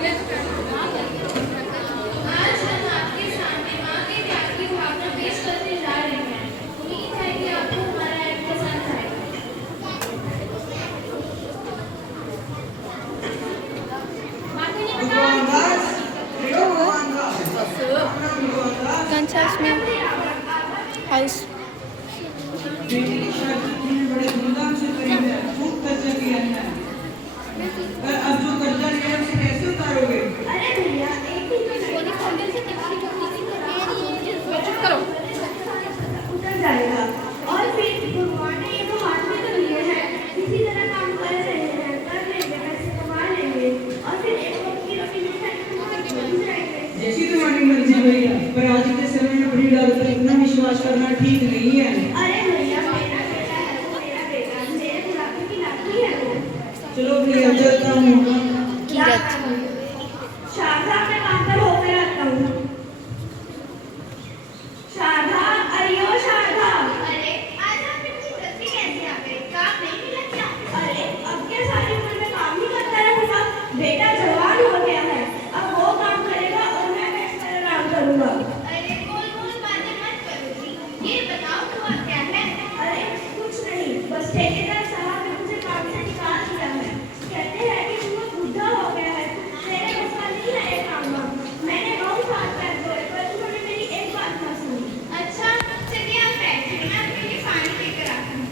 आज हम आपके सामने माँ के प्यार की भावना पेश करने जा रहे हैं। उम्मीद है कि आपको हमारा एक पसंद आएगा। Kansas में हाउस बेटी की शादी तुमने बड़े धूमधाम से करी है, खूब खर्चा किया है। पर अब जो कर्जा लिया है उसे कैसे उतारोगे? अरे भैया, एक ही चुप करो। उतर जाएगा। और फिर भगवान ने ये तो हाथ में तो लिए हैं, किसी तरह काम कर रहे हैं, कर लेंगे, पैसे कमा लेंगे और फिर एक वक्त की रोटी नहीं खाने को मिल जाएंगे। जैसी तुम्हारी मर्जी भैया, पर आज के समय में बड़ी बात पर इतना विश्वास करना ठीक नहीं है। अरे भैया, मेरा बेटा है वो मेरा बेटा, मेरे बुढ़ापे की लाठी है वो। चलो भैया चलता हूँ। शारदा, मैं काम पर होकर आता हूँ। शारदा, अरे ओ शारदा। अरे आज आप इतनी जल्दी कैसे आ गए? काम नहीं मिला क्या? अरे अब क्या सारी उम्र में काम ही करता रहूंगा? बेटा जवान हो गया है, अब वो काम करेगा और मैं बैठकर आराम करूंगा। अरे गोल गोल बातें मत करो जी, ये बताओ हुआ क्या है? अरे कुछ नहीं, बस ठेकेदार साहब ने मुझे काम से निकाल दिया है। कहते हैं कि तू बुढ़ा हो गया है, तेरे बस का नहीं है ये काम। मैंने बहुत हाथ पैर धोए पर उन्होंने मेरी एक बात ना सुनी। अच्छा चलिए आप बैठिए, मैं आपके लिए पानी लेकर आती हूँ।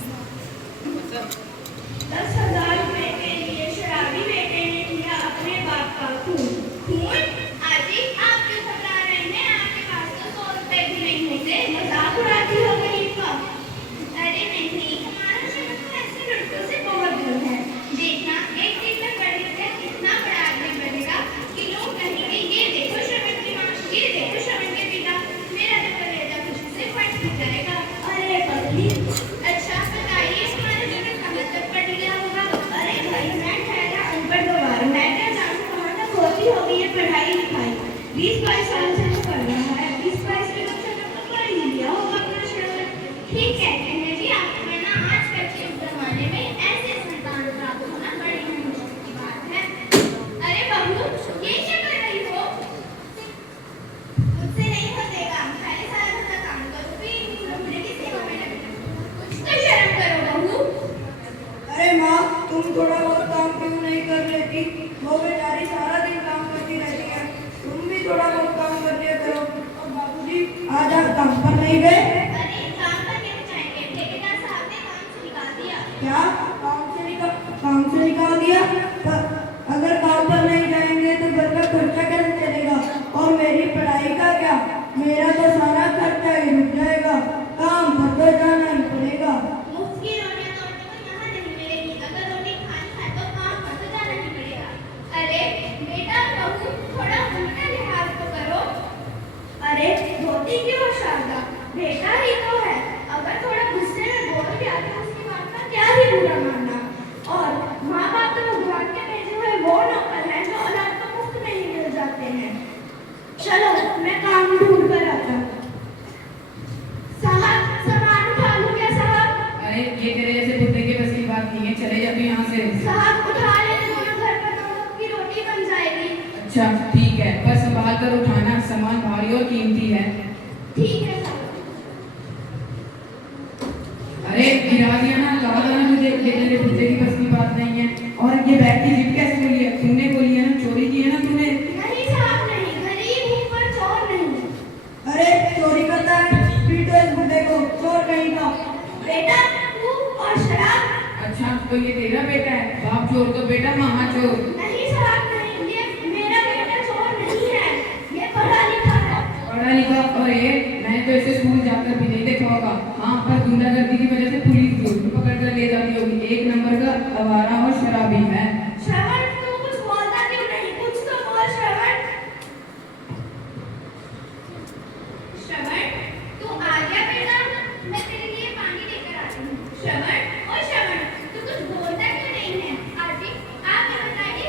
10,000 रुपए के लिए शराबी बेटे ने किया अपने बाप का खून। खून? आजी आप क्यों घबरा रहे हैं? आपके पास तो 100 रुपए भी नहीं होते। मजाक उड़ाती हो गरीब का। अरे नहीं, हमारा शहर तो ऐसे लड़कों से बहुत दूर है। देखना एक दिन में पढ़ लिख कर इतना बड़ा आदमी बनेगा कि लोग कहेंगे ये देखो श्रवण की माँ, ये देखो श्रवण के पिता। मेरा तो कलेजा खुशी से फट भी जाएगा। अरे पगली, अच्छा बताइए हमारे श्रवण कहाँ तक पढ़ लिया होगा? अरे भाई मैं ठहरा अनपढ़ गवार, मैं क्या जानूं कहाँ तक होती होगी ये पढ़ाई लिखाई। 20-22 साल से तो पढ़ रहा है, 20-22 के बच्चे तक तो पढ़ ही लिया होगा अपना श्रवण। ठीक कहते हैं जी आप, वरना आजकल के जमाने में ऐसे संतान प्राप्त होना बड़ी ही मुश्किल की बात है। अरे बहू, ये क्या कर रही हो? मुझसे नहीं होतेगा, पहले सारा घर का काम करो, फिर बुढ़े की सेवा में लगना। कुछ तो शर्म करो बहू। अरे माँ, तुम थोड़ा बहुत काम क्यों नहीं कर लेती? वो बेचारी सारा दिन काम करती रहती है, तुम भी थोड़ा बहुत काम कर लिया करो। और बाबूजी आज आप काम पर नहीं गए? अरे काम पर क्यों जाएंगे? ठेकेदार साहब ने काम से निकाल दिया। क्या काम से निकाल दिया? पर अगर काम पर नहीं जाएंगे तो घर का खर्चा कैसे चलेगा? और मेरी पढ़ाई का क्या? मेरा तो सारा खर्चा ही रुक जाएगा। काम पर तो जाना ही पड़ेगा। मुफ्त की रोटियां तो औरतों को यहाँ नहीं मिलेगी। अगर रोटी खानी है तो काम पर तो जाना ही पड़ेगा। अरे बेटा बहू, थोड़ा उल्टा लिहाज तो करो। अरे धोती क्यों शारदा, बेटा ही तो है, अगर थोड़ा गुस्से में बोल दिया तो उसकी बात का क्या ही बुरा मानना। और माँ बाप तो भगवान के भेजे हुए वो नौकर हैं जो औलाद को मुफ्त में ही मिल जाते हैं। चलो मैं काम ढूंढ कर आता हूँ। साहब सामान उठा लूं क्या साहब? अरे ये तेरे जैसे बुड्ढे के बस की बात नहीं है, चले जा तू यहाँ से। साहब उठा ले, दोनों घर पर 2 वक्त की रोटी बन जाएगी। अच्छा ठीक है, पर संभाल कर उठाना, सामान भारी और कीमती है। ठीक है साहब। अरे गिरा दिया ना, लगा दो ना तुझे, ये तेरे बुड्ढे की बस की बात नहीं है। और ये बैग की जिप कैसे खोली है? तूने खोली है ना, चोरी की है ना तूने? नहीं साहब नहीं, गरीब हूँ पर चोर नहीं। अरे चोरी करता है, पीटो इस बुड्ढे को, चोर कहीं का। बेटा तू और शराब? अच्छा तो ये तेरा बेटा है? बाप चोर तो बेटा महाचोर। नहीं साहब नहीं, ये मेरा बेटा चोर नहीं है, ये पढ़ा लिखा है। पढ़ा लिखा? और ये मैंने तो इसे स्कूल जाकर भी नहीं देखा होगा। हाँ पर गुंडागर्दी की वजह से पुलिस भी उसको पकड़ कर ले जाती होगी। 1 नंबर का आवारा और शराबी है। श्रवण तू कुछ बोलता क्यों नहीं? कुछ तो बोल श्रवण। श्रवण तू आ गया बेटा, मैं तेरे लिए पानी लेकर आती हूँ। श्रवण ओ श्रवण, तू कुछ बोलता क्यों नहीं है? आजी आप ये बताइए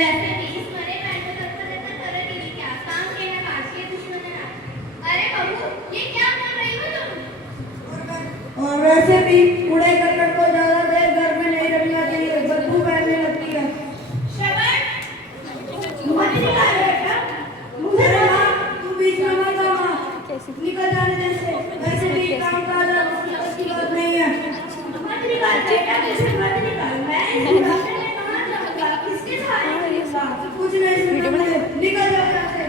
वैसे भी इस मरे पैंटो तत्पर करेगी क्या? काम के ना काज के दुश्मन है। अरे बहू, ये क्या कर रही हो तुम? और वैसे भी कूड़े करकट को ज्यादा देर घर में नहीं रखना चाहिए, बदबू फैलने लगती है। श्रवण, मत निकाल बेटा। मुझे अरे माँ, तू बीच में मत आ माँ। निकल जाने दे इसे। वैसे भी काम काज की बात नहीं है। मत निकाल बेटा, मुझे मत निकाल। मैं इस बुढ़ापे में कहाँ जाऊँगा? किसके सहारे रहूँगा? कुछ नहीं सुनना मुझे। निकल जाओ यहाँ से।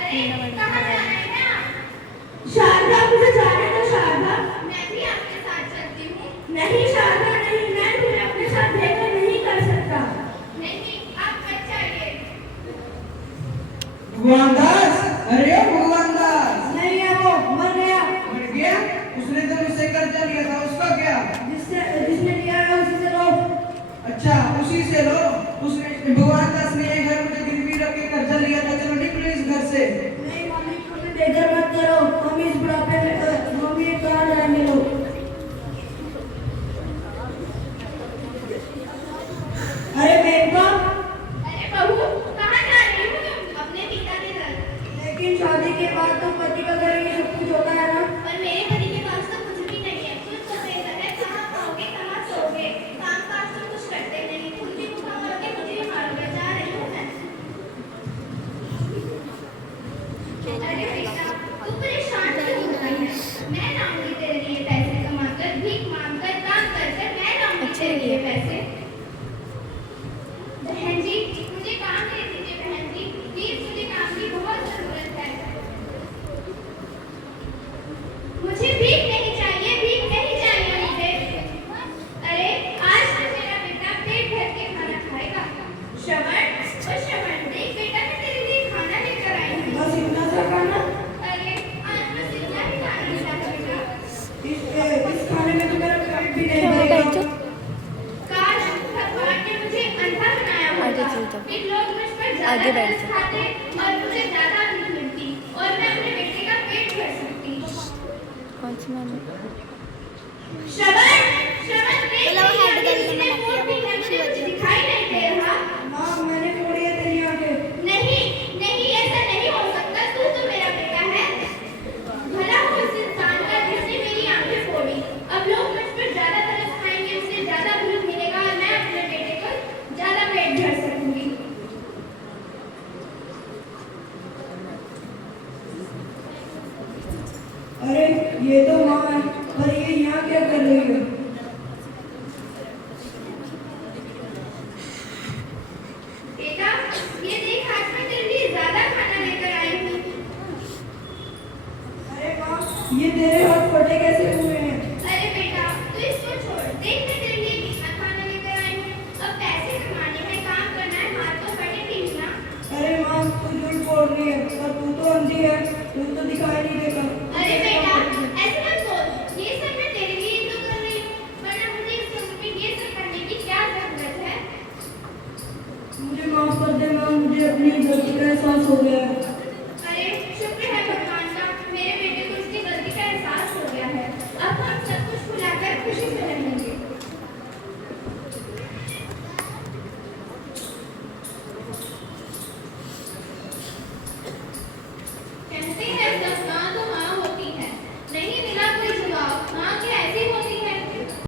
अरे कहाँ जा रहे हैं आप? शारदा, मुझे जाने दो शारदा। मैं भी आपके साथ चलती हूँ। नहीं शारदा नहीं, मैं तुम्हें अपने साथ लेकर नहीं कर सकता। नहीं, आप मत जाइए। भगवान दास, अरे ओ भगवान दास, नहीं है वो, मर गया। मर गया? उसने तो मुझसे कर्जा लिया था, उसका क्या? जिसने लिया है उसी से लो। अच्छा, उसी से लो। उसने भगवान दास ने ये घर मुझे गिरवी रख के कर्जा लिया था। चलो निकलो इस घर से। नहीं मम्मी, तुम्हें बेघर मत करो। हम इस बुढ़ापे में मम्मी कहाँ जाएंगे लोग? अरे मेघा, अरे बहू, कहाँ जा रही हो तुम? अपने पिता के घर। लेकिन शादी के बाद तो पति का घर ही सब कुछ होता है ना। पर मेरे पति के पास तो कुछ भी नहीं है। कुछ तो देता है, कहाँ खाओगे, कहाँ सोओगे? काम काज तो कुछ करते नहीं। उनकी भूखा मर के मुझे ही मारोगे। जा रही हूँ मैं। अरे बेटा, तू परेशान क्यों हो रही है? मैं लाऊंगी तेरे लिए पैसे कमाकर, भीख मांगकर, काम कर कर मैं लाऊंगी तेरे लिए पैसे। बहन जी, मुझे काम दे दीजिए बहन जी। प्लीज, मुझे काम की बहुत जरूरत है। मुझे भीख नहीं चाहिए, भीख नहीं चाहिए मुझे। अरे आज तो मेरा बेटा पेट भर के खाना खाएगा। श्रवण, ओ श्रवण, देख बेटा, मैं तेरे लिए खाना लेकर आई हूँ। बस इतना सा खाना? अरे आज बस इतना ही खाना मिला है बेटा। इस खाने में तो मेरा पेट भी नहीं भरेगा। काश भगवान ने मुझे अंधा बनाया होता। फिर लोग मुझ पर ज्यादा तरस खाते और मुझे ज्यादा भीख मिलती और मैं अपने बेटे का पेट भर सकती। कौन सी मैम? श्रवण, श्रवण, देख इसमें मोर भी मुझे दिखाई नहीं दे रहा। माँ, मैंने फोड़ी है तेरी आंखें। नहीं, नहीं, ऐसा नहीं हो सकता। तू तो मेरा बेटा है। भला हो उस इंसान का जिसने मेरी आंखें फोड़ी। अब लोग मुझ पर ज्यादा तरस खाएंगे, मुझे ज्यादा भीख मिलेगा और मैं अपने बेटे को ज्यादा पेट भर सकूंगी। अरे ये तो माँ है, पर ये यहाँ क्या कर रही है? बेटा, ये देख, आज मैं तेरे लिए ज्यादा खाना लेकर आई हूँ। अरे माँ, ये तेरे